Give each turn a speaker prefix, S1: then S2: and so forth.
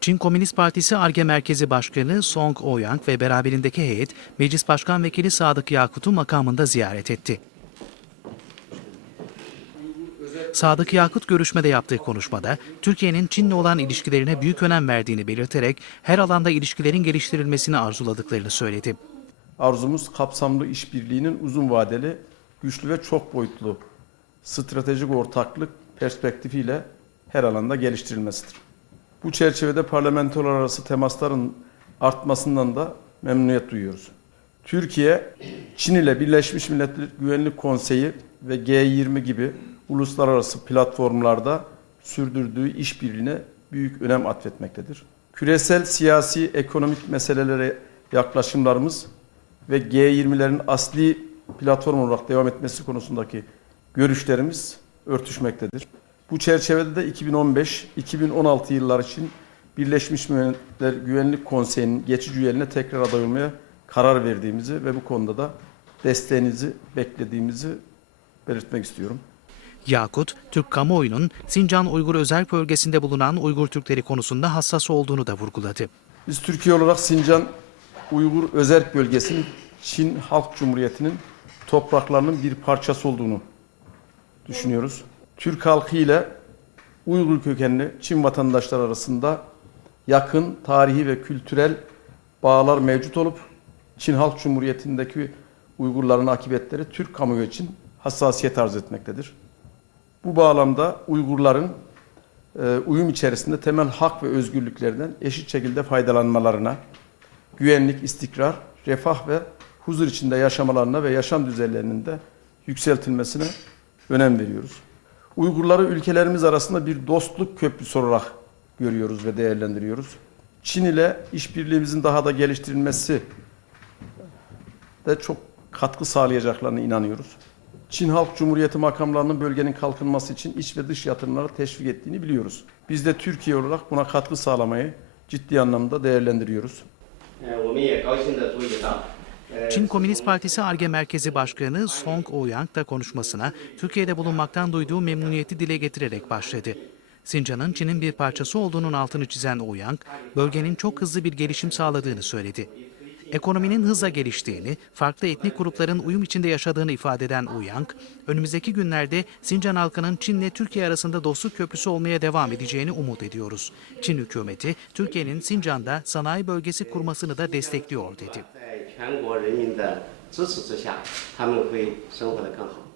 S1: Çin Komünist Partisi Arge Merkezi Başkanı Song Ouyang ve beraberindeki heyet Meclis Başkan Vekili Sadık Yakut'u makamında ziyaret etti. Sadık Yakut görüşmede yaptığı konuşmada Türkiye'nin Çin'le olan ilişkilerine büyük önem verdiğini belirterek her alanda ilişkilerin geliştirilmesini arzuladıklarını söyledi.
S2: Arzumuz kapsamlı işbirliğinin uzun vadeli, güçlü ve çok boyutlu stratejik ortaklık perspektifiyle her alanda geliştirilmesidir. Bu çerçevede parlamentolar arası temasların artmasından da memnuniyet duyuyoruz. Türkiye, Çin ile Birleşmiş Milletler Güvenlik Konseyi ve G20 gibi uluslararası platformlarda sürdürdüğü işbirliğine büyük önem atfetmektedir. Küresel siyasi ekonomik meselelere yaklaşımlarımız ve G20'lerin asli platform olarak devam etmesi konusundaki görüşlerimiz örtüşmektedir. Bu çerçevede de 2015-2016 yıllar için Birleşmiş Milletler Güvenlik Konseyi'nin geçici üyeliğine tekrar aday olmaya karar verdiğimizi ve bu konuda da desteğinizi beklediğimizi belirtmek istiyorum.
S1: Yakut, Türk kamuoyunun Sincan Uygur Özerk Bölgesi'nde bulunan Uygur Türkleri konusunda hassas olduğunu da vurguladı.
S2: Biz Türkiye olarak Sincan Uygur Özerk Bölgesi'nin Çin Halk Cumhuriyeti'nin topraklarının bir parçası olduğunu düşünüyoruz. Türk halkı ile Uygur kökenli Çin vatandaşları arasında yakın tarihi ve kültürel bağlar mevcut olup Çin Halk Cumhuriyeti'ndeki Uygurların akıbetleri Türk kamuoyu için hassasiyet arz etmektedir. Bu bağlamda Uygurların e, uyum içerisinde temel hak ve özgürlüklerden eşit şekilde faydalanmalarına, güvenlik, istikrar, refah ve huzur içinde yaşamalarına ve yaşam düzeylerinin de yükseltilmesine önem veriyoruz. Uygurları ülkelerimiz arasında bir dostluk köprüsü olarak görüyoruz ve değerlendiriyoruz. Çin ile işbirliğimizin daha da geliştirilmesi de çok katkı sağlayacaklarına inanıyoruz. Çin Halk Cumhuriyeti makamlarının bölgenin kalkınması için iç ve dış yatırımları teşvik ettiğini biliyoruz. Biz de Türkiye olarak buna katkı sağlamayı ciddi anlamda değerlendiriyoruz.
S3: 呃，我们也高兴地注意到，呃，
S1: Çin Komünist Partisi Arge Merkezi Başkanı Song Ouyang da konuşmasına Türkiye'de bulunmaktan duyduğu memnuniyeti dile getirerek başladı. Sincan'ın Çin'in bir parçası olduğunun altını çizen Ouyang, bölgenin çok hızlı bir gelişim sağladığını söyledi. Ekonominin hızla geliştiğini, farklı etnik grupların uyum içinde yaşadığını ifade eden Ouyang, önümüzdeki günlerde Sincan halkının Çin'le Türkiye arasında dostluk köprüsü olmaya devam edeceğini umut ediyoruz. Çin hükümeti, Türkiye'nin Sincan'da sanayi bölgesi kurmasını da destekliyor dedi.
S3: 全国人民的支持之下，他们会生活的更好。